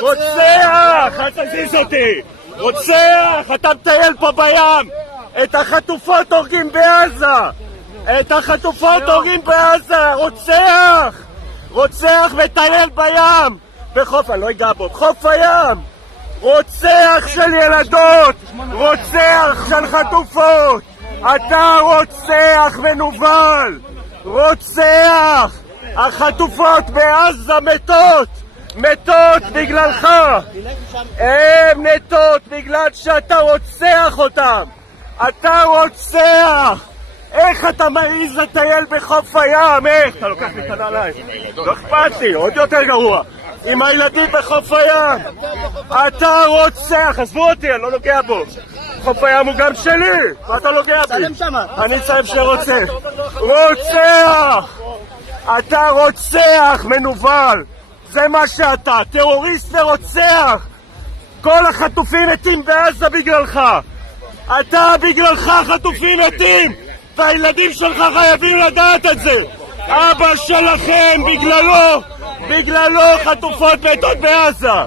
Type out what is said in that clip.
רוצח! אל תזיז אותי! רוצח! אתה מטייל פה בים! את החטופות הורגים בעזה! את החטופות הורגים בעזה! רוצח! רוצח מטייל בים! בחוף, אני לא אגע בו, בחוף הים! רוצח של ילדות! רוצח של חטופות! אתה רוצח מנוול! רוצח! החטופות בעזה מתות! מתות בגללך! הן מתות בגלל שאתה רוצח אותם! אתה רוצח! איך אתה מעז לטייל בחוף הים? איך? אתה לוקח לי את הנעליים. לא אכפת לי, עוד יותר גרוע. עם הילדים בחוף הים. אתה רוצח! עזבו אותי, אני לא נוגע בו. חוף הים הוא גם שלי! מה אתה נוגע בי? אני צלם שרוצח. רוצח! אתה רוצח מנוול! זה מה שאתה, טרוריסט ורוצח! כל החטופים מתים בעזה בגללך! אתה בגללך חטופים מתים! והילדים שלך חייבים לדעת את זה! אבא שלכם בגללו חטופות מתות בעזה!